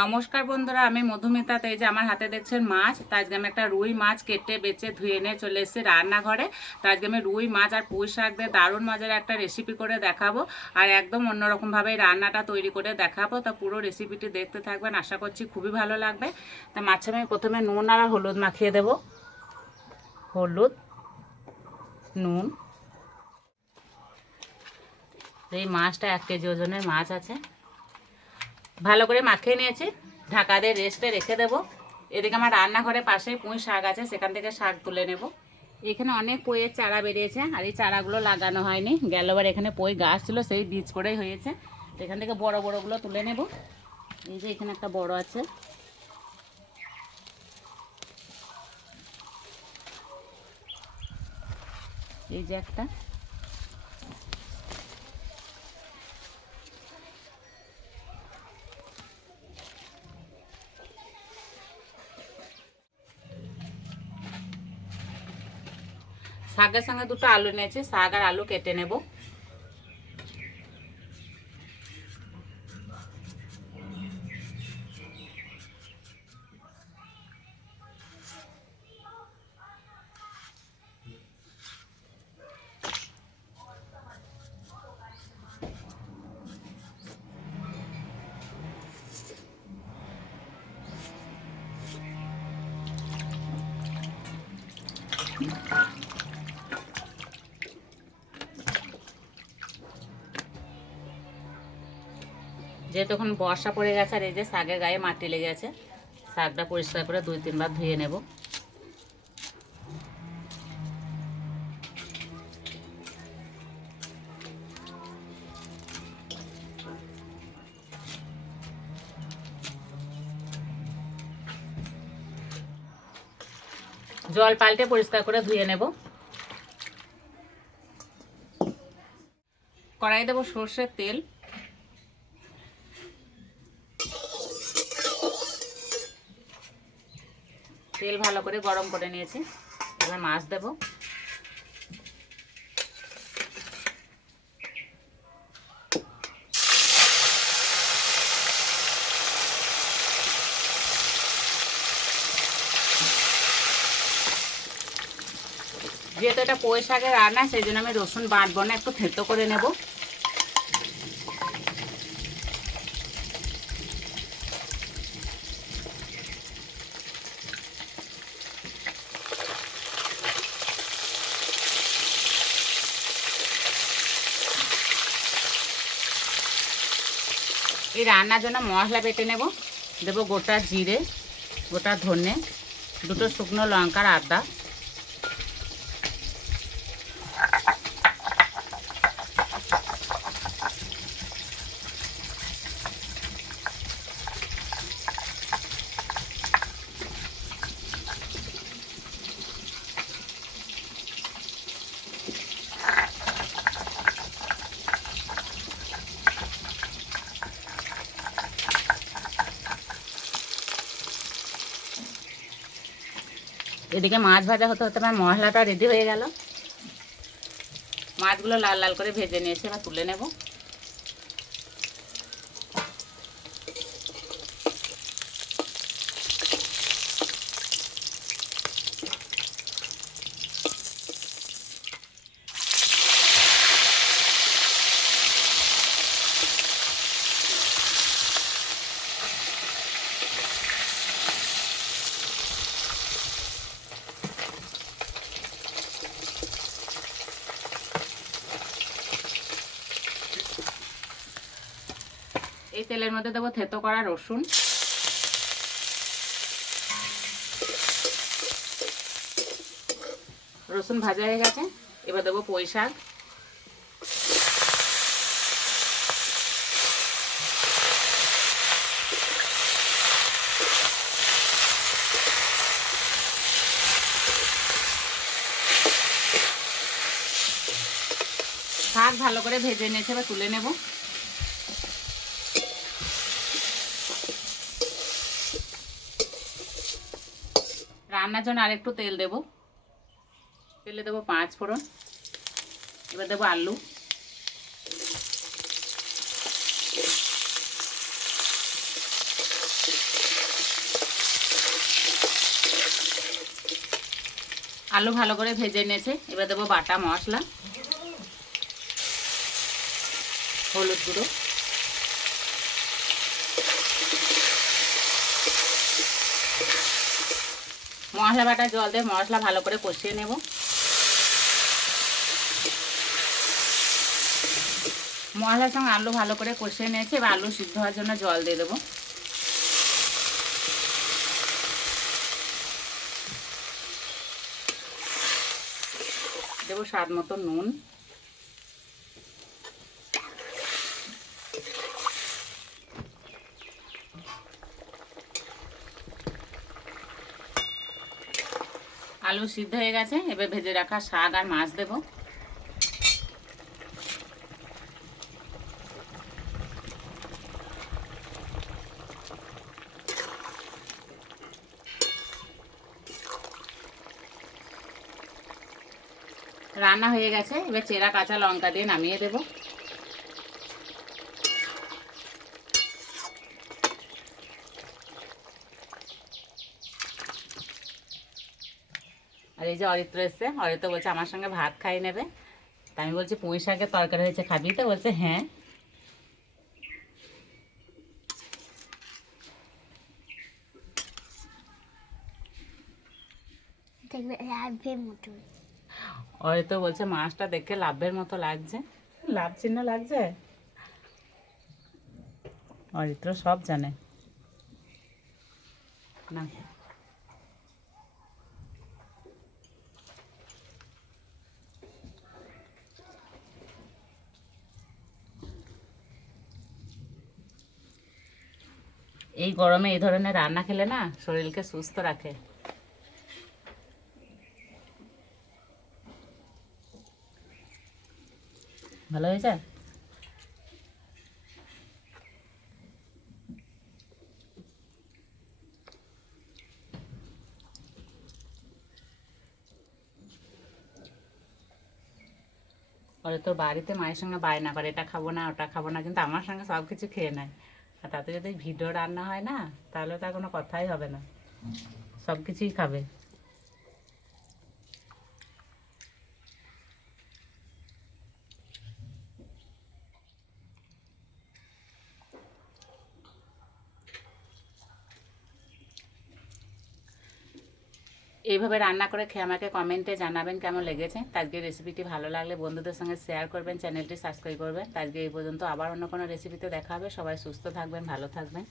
নমস্কার বন্ধুরা, আমি মধুমিতা। এই যে আমার হাতে দেখছেন মাছ। তো আজকে আমি একটা রুই মাছ কেটে বেছে ধুয়ে নিয়ে চলে এসেছি রান্নাঘরে। তো আজকে আমি রুই মাছ আর পুঁই শাক দিয়ে দারুণ মজার একটা রেসিপি করে দেখাবো, আর একদম অন্যরকমভাবে রান্নাটা তৈরি করে দেখাবো। তা পুরো রেসিপিটি দেখতে থাকবেন, আশা করছি খুবই ভালো লাগবে। তা মাছে আমি প্রথমে নুন আর হলুদ মাখিয়ে দেব। হলুদ, নুন। এই মাছটা 1 কেজি ওজনের মাছ আছে, ভালো করে মাখিয়ে নিয়েছি। ঢাকা দিয়ে রেস্টে রেখে দেবো। এদিকে আমার রান্নাঘরে পাশেই পুঁই শাক আছে, সেখান থেকে শাক তুলে নেব। এখানে অনেক পুঁইয়ের চারা বেরিয়েছে, আর এই চারাগুলো লাগানো হয়নি, গেলবার এখানে পুঁই গাছ ছিল, সেই বীজ করেই হয়েছে। এখান থেকে বড় বড়গুলো তুলে নেব। এই যে এখানে একটা বড় আছে, এই যে একটা। শাকের সঙ্গে দুটো আলু নিয়েছি, শাক আর আলু কেটে নেব। যেহেতু এখন বর্ষা পড়ে গেছে, আর এই যে শাকের গায়ে মাটি লেগে গেছে, শাকটা পরিষ্কার করে 2-3 বার ধুয়ে নেব। জল পাল্টে পরিষ্কার করে ধুয়ে নেব। কড়াই দেবো সর্ষের তেল। তেল ভালো করে গরম করে নিয়েছি, এবার মাছ দেব। যেহেতু এটা পুঁই শাকের রান্না, সেই জন্য আমি রসুন বাটবো না, একটু থেঁতো করে নেব। এই রান্নার জন্য মশলা বেটে নেব। দেব গোটা জিরে, গোটা ধনে, দুটো শুকনো লঙ্কার আদা, এদিকে মাছ ভাজা হতে হতে আমার মশলাটা রেডি হয়ে গেল। মাছগুলো লাল লাল করে ভেজে নিয়েছি, এবার তুলে নেব। এই তেলের মধ্যে দেবো থেতো করা রসুন, রসুন ভাজা হয়ে গেছে। এবার দেবো পুঁই শাক, শাক ভালো করে ভেজে নিয়েছে, এবার তুলে নেব। রান্নার জন্য আরেকটু তেল দেব। তেলে দেবো 5 ফোড়ন। এবার দেবো আলু, আলু ভালো করে ভেজে নিয়েছে, এবার দেবো বাটা মশলা, হলুদ গুঁড়ো, মশলা বাটা জল দিয়ে মশলা ভালো করে কষিয়ে নেব। মশলার সঙ্গে আলু ভালো করে কষিয়ে নিয়েছি, এবার আলু সিদ্ধ হওয়ার জন্য জল দিয়ে দেবো। দেবো স্বাদ মতো নুন, আলু সিদ্ধ হয়ে গেছে, এবার ভেজে রাখা শাক আর মাছ দেবো। রান্না হয়ে গেছে, এবার চেরা কাঁচা লঙ্কা দিয়ে নামিয়ে দেবো। আর এই যে অরিত্র এসছে, অরিত্র বলছে আমার সঙ্গে ভাত খাই নেবে। তা আমি বলছি পুঁই শাকের তরকারি হয়েছে, খাবি? তো বলছে হ্যাঁ। অরিত্র বলছে মাছটা দেখে লাভের মতো লাগছে। লাভ চিহ্ন লাগছে, অরিত্র সব জানে না। এই গরমে এই ধরনের রান্না খেলে না শরীরকে সুস্থ রাখে। ভালো হয়েছে? ওরা তো বাড়িতে মায়ের সঙ্গে বায়না করে এটা খাবো না ওটা খাবো না, কিন্তু আমার সঙ্গে সব কিছু খেয়ে নেয়। আর তাতে যদি ভিডিও রান্না হয় না, তাহলে তার কোনো কথাই হবে না, সব কিছুই খাবে। এইভাবে রান্না করে খেয়ে আমাকে কমেন্টে জানাবেন কেমন লেগেছে। আজকে রেসিপিটি ভালো লাগলে বন্ধুদের সঙ্গে শেয়ার করবেন, চ্যানেলটি সাবস্ক্রাইব করবেন। আজকে এই পর্যন্ত, আবার অন্য কোনো রেসিপিতে দেখা হবে। সবাই সুস্থ থাকবেন, ভালো থাকবেন।